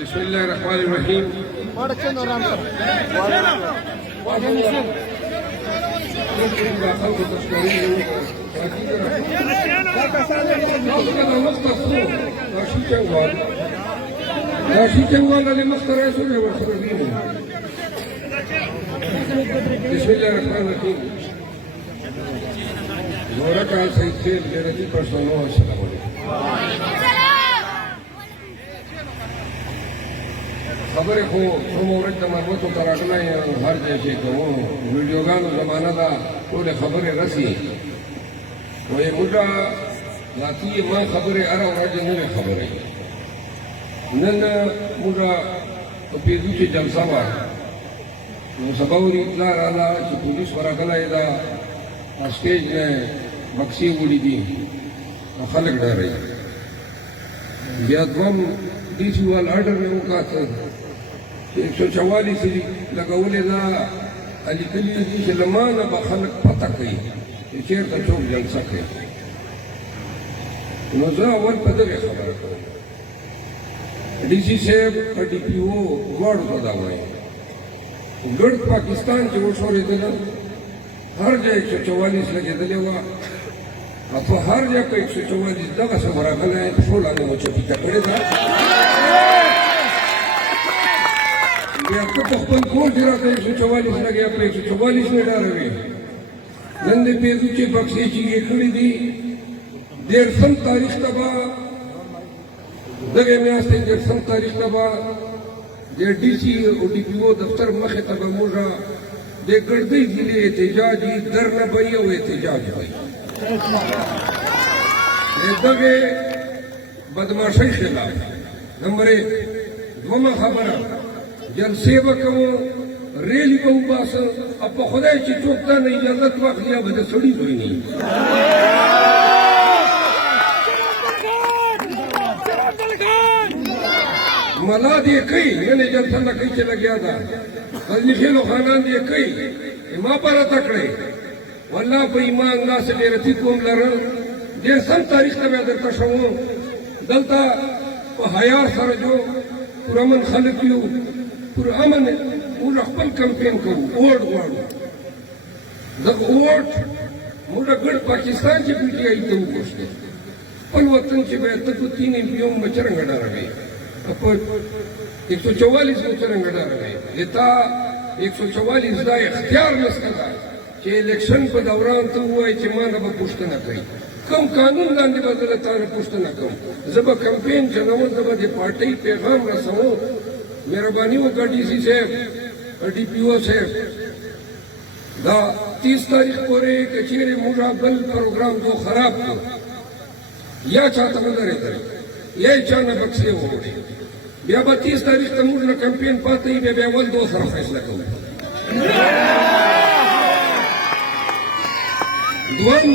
Bismillahirrahmanirrahim. Bismillahirrahmanirrahim. Orang kaya Said Khair jadi personal. Assalamualaikum. خبرې خو مورد د مربوطو تراکمه هر ځای کې کوو ویډیوګانو زمانه ده ټولې خبرې رسي وایي موږه ذاتي ما خبرې هره ورځ نوې خبرې نن موږه په پیزو کې جلسه وه نو سبا ورې اطلاع راغله چې پولیس ورغلی ده سټیج نه بکسې وړي دي او خلک ډاري بیا دویم ډي سي وال آرډر مې وکاته 144 لګولې ده علي کلي دي چې لمانه به خلک پته کوي چې چېرته څوک جلسه کوي نو زه اول په دغې خبره کوم ډي سي صاحب او ډي پي او دواړو ته دا وایي ګرد پاکستان چې وښورېدله هر ځای 144 لګېدلې وه او په هر ځای په 144 دغسې ورغلی پښو لاندې مو چپیته کړې ده بیا ته په خپل کور کې راته 144 لګیا په 144 نه ډاروې نن د پیزو چې بکسې چې یې کړي دي 13 تاریخ ته به دغې میاشتې 13 تاریخ ته به د ډي سي او ډي پي او دفتر مخې ته به موږ د ګردۍ ضلع احتجاجي درنه به یو احتجاج وي د دغې بدماشۍ خلاف نمبر 1 دویمه خبره جلسې به کوو ریلي به وباسه او په خدای چې څوک تا نه اجازت واخلي یا به د سړي زوی نه ملا دې کوي نن جلسه نه کوي چې لګیا ده غزني خېلو خانان دې کوي ما پره تکړې والله په ایمان الله سره رتی کوم لرل دې سم تاریخ ته به درته شوم دلته په حیا سره جو پرمن خلک یو پر امن موږ خپل کمپین کوو ووټ غواړو دغه ووټ موږ ګډ پاکستان چې پی ټي آی ته وکوشته خپل وطن چې به ته په 3 امپیو مچرنګ ډاروي په 144 مچرنګ ډاروي دتا 144 دا اختیار نشته چې الیکشن په دوران ته وایي چې ما نه به پوښتنه کوي کوم قانون لاندې به زه له تا نه پوښتنه کوم زه به کمپین چلوم زه به د پارټۍ پیغام رسوم مهرباني وکړه ډي سي صاحب ډي پي او صاحب دا 30 تاریخ پورې که چېرې موږ بل پروګرام جو خراب کړو یا چاته نه درېدلی یا یې چا نه بکسې ووړې بیا به 30 تاریخ ته موږ نه کمپین پاتې وي بیا به اول دو سره فیصله کوو دویم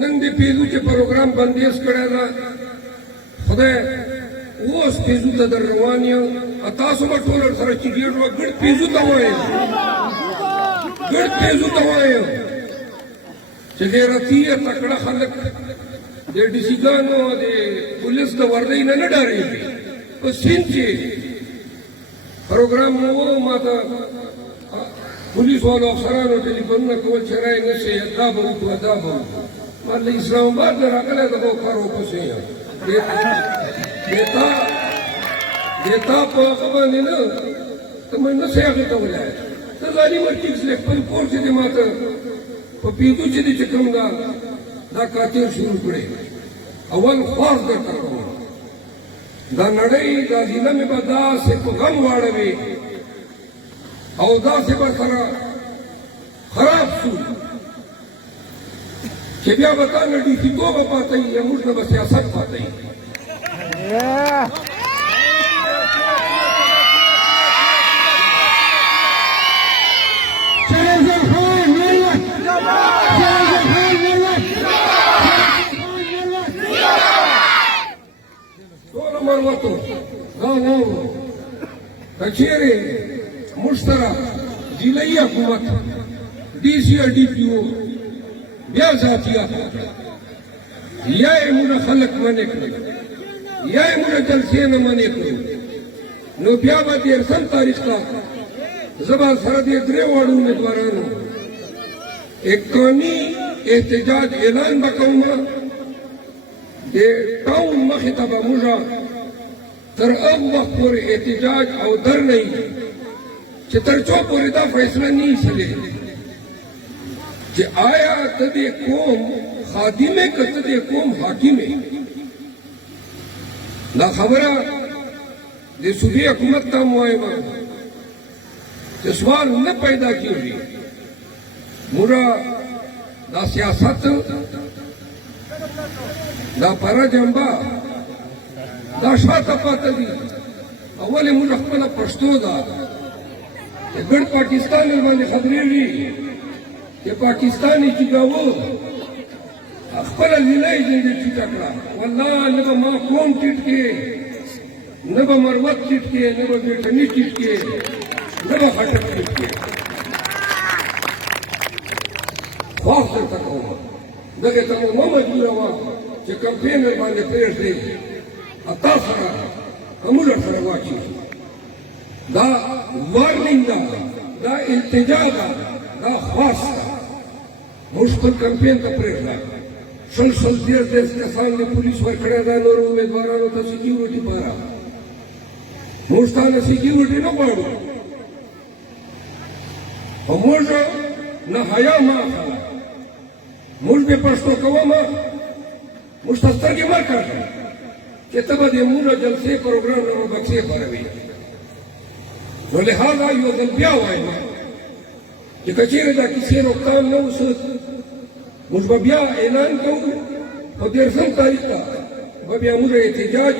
نن د پیزو چې پروګرام بندیز کړی ده خدای اوس پیزو ته در روان یم تاسو به ټول سره چې ډېر ګډ پیزو ته وایم ګډ پیزو ته وایم چې غیرتي تکړه خلک د ډي سي ګانو د پولیس د وردۍ نه نه ډارېږي په سیند چې پروګرام مو و ما ته پولیس والو افسرانو ټلیفونونه کول چې رای نه شي دا به وکړو دا به وکړو ما له اسلام آباد نه راغلی د دغو کار ورپسې یم دیتا په هغه باندې نه ته مې نه شې هغې ته ولاړ ته ظالمه ټیکس لیک خپل کور چې دې ما ته په پیدو چې دې چې کوم دا کاتیر شروع کړی اول خواست درته کوم دا نړۍ دا ضلع مې به داسې په غم واړوي او داسې به سره خراب شو چې بیا به تا نه ډي سي توبه پاته وي یا موږ نه به سیاست پاته وي ټول مروتو دا واورو که چېرې مشترک ضلعی حکومت D C और D P O بیا ذاتیات وکړه یا یې موږ خلک منې کړل یا یې موږ جلسې نه منې کړو نو بیا به دیرشم تاریخ ته زه به سره دې درې واړو امیدوارانو एक قومي احتجاج اعلان به کوم د ټاون مخې ته به موږ تر هغه وخت پورې احتجاج او در نه وي چې تر څو پورې دا فیصله نه وي شوې چې آیا ته د قوم خادمه که ته د قوم حاکمه دا خبره د صوبې حکومت ته وایم چې سوال نه پیدا کیږي موږ دا سیاست دا پره جنبه دا شاته پاته دي اول موږ خپله پښتو ده ګډ پاکستان باندې خبرې وي چې پاکستاني چې گاوو خپل ویلای دې ټیټه کړه والله نه به ما قوم ټیټ کې نه به مروت ټیټ کې نه به بیټني ټیټ کې نه به خټک ټیټ کې خواف درته کوم دغه ته مو مجبوره وه چې کمپین باندې پرېږدئ تا سره هموږ سره واچي دا وارنینګ ده دا التجا ده دا خواست ده موږ خپل کمپین ته پرېږده شل دېرش کسان د پولیس ورکړی دا نورو امیدوارانو ته سکیورټي پاره موږ تا نه سکیورټي نه غواړو خو موږ نه حیا مه اخله موږ بې پښتو کوه مه موږ ته سترګې مه کاږه چې ته به د موږ جلسې پروګرام نه به بکسې خپروي نو لهذا یو ځل بیا وایم چې که چېرې دا کیسې نقصان نه وشد موږ به بیا اعلان کوو په دیرشم تاریخ ته به بیا موږ احتجاج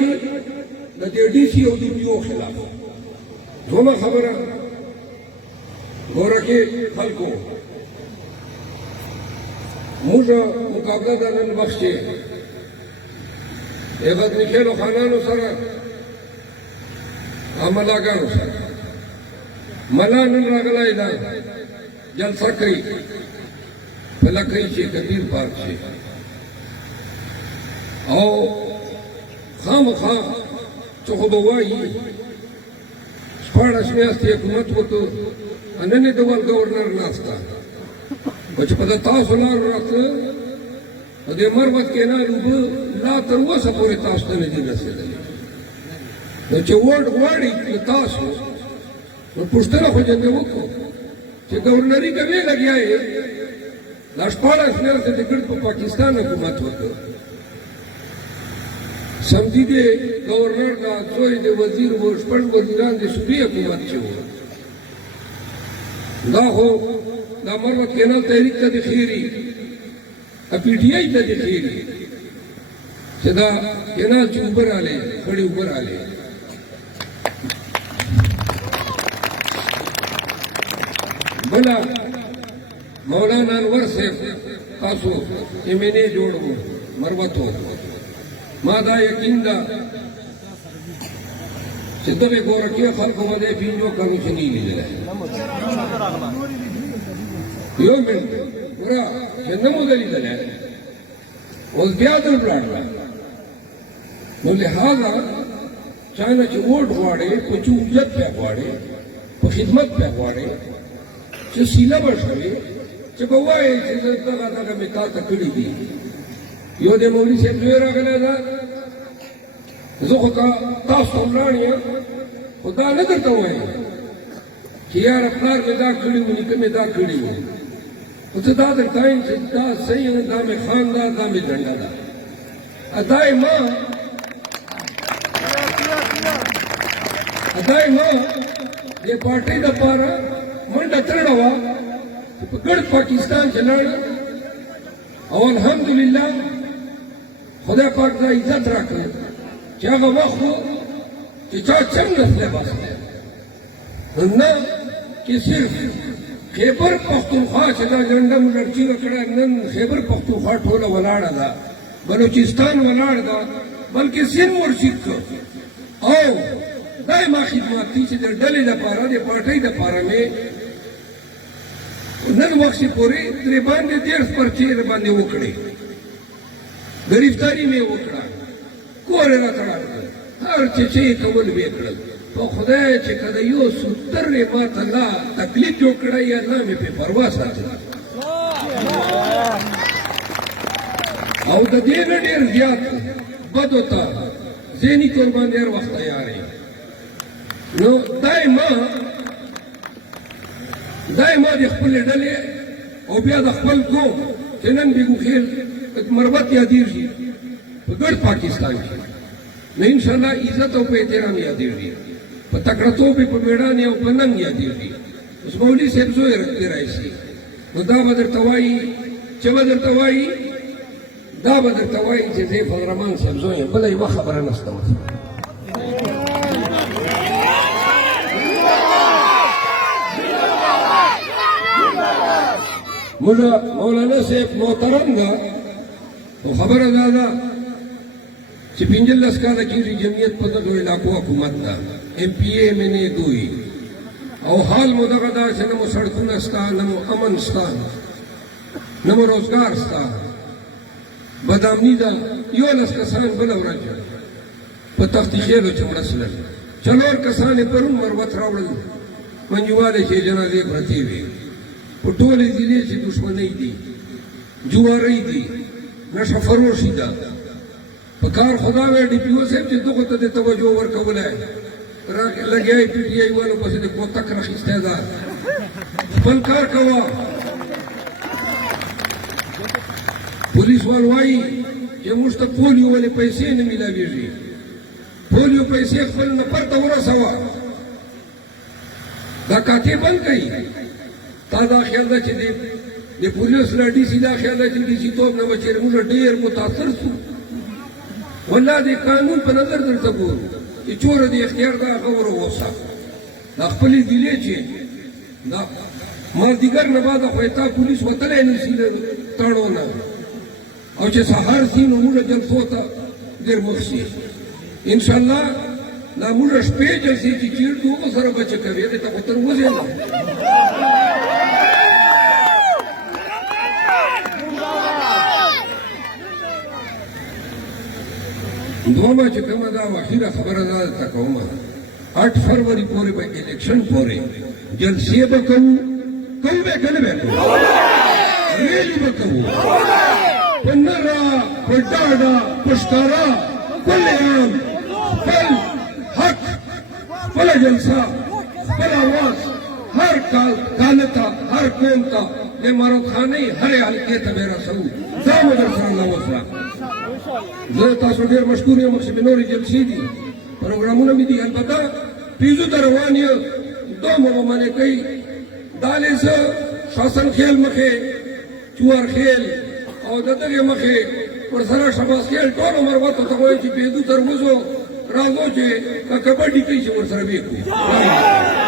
د دې ډي سي او ډي پي او خلاف دومره خبره ګورکې خلکو موږ مقابله د نن وخت کې د بدنیخېلو خانانو سره او ملاګانو سره ملا نن راغلی ده جلسه کوي پلکۍ چې کبیر پارک شي او خامخا څه خو به وایي شپاړس میاشتې حکومت وکړو نن یې د ول ګورنر ناسته خو چې په تاسو لار راتله په دې مروت کې نه اوبه لا تر اوسه پورې تاسو ته نه دي رسېدلې نو چې ووټ غواړي تاسو نو پوښتنه خو جنګ وکړو چې ګورنري کوي لګیا یې دا شپاړس میاشتې د ګډ په پاکستان حکومت وکړ سمدي دی ګورنر دا زوی د وزیر و شپږ وزیران د صوبې حکومت چې وو دا خو دا مروت کینال تحریک ته د خیري پی ټي آی ته د خیري چې دا کینال چې اوبه راغلې خړې اوبه راغلې بله مولانا انور صاحب تاسو ایمنې جوړ وو مروت وو ما دا یقین ده چې دغه ګورکي خلکو باندې پینځو کارو چې نه لیدلی یو منټ پورا چې نه مو لیدلی اوس بیا در ولاړله نو لهذا چا نه چې ووټ غواړې په چوجت پې غواړې په خدمت پې غواړې چې سیله به شوې چې به وایې چې دغه مې تا ته کړي دي یو د مولوي صاحب زوی راغلی ده زه خو تاسو هم ولاړ یم خو دا نه درته وایم چې یاره پلار مې دا کړي وو نیکه مې دا کړي وو خو زه دا درته وایم چې دا صحیح ده دا مې خان ده دا مې ډنډه ده دا یې ما د پارټۍ دپاره منډه تړله وه چې په ګډ پاکستان کې لاړه او الحمدلله خدای پاک دا عزت راکړه چې هغه وخت و چې چا څنګه لباس دی نه چې صرف خیبر پښتونخوا چې دا جنډه مو لړچي وکړه نن خیبر پښتونخوا ټوله ولاړه ده بلوچستان ولاړ ده بلکې سین مرشد کو او دایما خدمات دي چې د ډلې لپاره د پارټۍ لپاره مې نن وخت پورې ترې باندې 13 پرچې باندې وکړې گرفتاری مې وکړه کور یې راته راکړل هر چې یې کول مې کړل په خدای چې کله یو ستر یې ماته الله تکلیف جوړ کړی الله مې پرې پروا ساتله او د دې نه ډېر زیات بدو ته ذهني قرباني هر وخت تیار یم نو دایما د خپلې ډلې او بیا د خپل قوم چې نن بېګو خیل مربت یادېږي په ګډ پاکستان کې نو انشاءالله عزت او په احترام یادېږي په تکړهتوب یې په مېړانې او په ننګ یادېږي اوس مولوي صاحب زوی راشي نو دا به درته وایي چې به درته وایي دا به درته وایي چې زه فضل رحمان صاحب زوی یم بله یوه خبره نشته مولانا صاحب محترم ده او خبره دا ده چې 15 کاله کېږي جمعیت په دغو علاقو حکومت ده MPA MNA دوی او حال مو دغه ده چې نه مو سړکونه شته نه مو امن شته نه مو روزګار شته بدامني ده 11 کسان بله ورځ په تختي خیلو چې مړه شول 4 کسان یې پرون مروت راوړل منجوالې چې جنازې پرتې وې په ټولې ضلع چې دښمنۍ دي جوارۍ دي نشه فروشي ده په کار خدا وی ډي پي او صاحب چې دغو ته د توجه ورکولی لګیا یې PTI والو پسې د کوتک راخیستی ده خپل کار کوه پولیس وال وایي چې موږ ته پولیو ولې پیسې نه میلاویږي پولیو پیسې خپل نفر ته ورسوه دا کاتې بند کوي تا دا خیال ده چې د پولیس له DC دا خیال ده چې DC توب نه به چېرې موږ ډېر متاثر شو والله د قانون په نظر درته ګورو چې چوره د اختیار دا هغه ور ووسه دا خپلې ضلع چې دا مازدیګر نه بعده خو یې تا پولیس وتلی نه شي له تړو نه او چې سهار شي نو موږ جلسو ته ډېر مخ شي انشاءالله دا موږ شپې جلسې چې چېرته هغو سره بچه کوي دې ته خو تر اوسه نه دوما چې کومه دا اخیره خبره دا درته کومه 8 فروری پورې به الیکشن پورې جلسې به کوو به که نه به کوو ریلې به کوو په نره په ډاډه په ښکاره کل عام خپل حق خپله جلسه خپل اواز هر کاله ته هر قوم ته د مرادخانۍ هرې حلقې ته به رسوو دا به در سره الله وکړه زه تاسو ډېر مشکور یم چې نورې جلسې دي پروګرامونه مې دي البته پیزو ته روان یم دومره به منې کوي دالیزه شاسن خیل مخې چوار خیل او د دغې مخې ورسره شباس خیل ټول عمر ورته ته وایي چې پیزو تر وځو راځو چې که کبډي کوي چې ورسره ویې کړو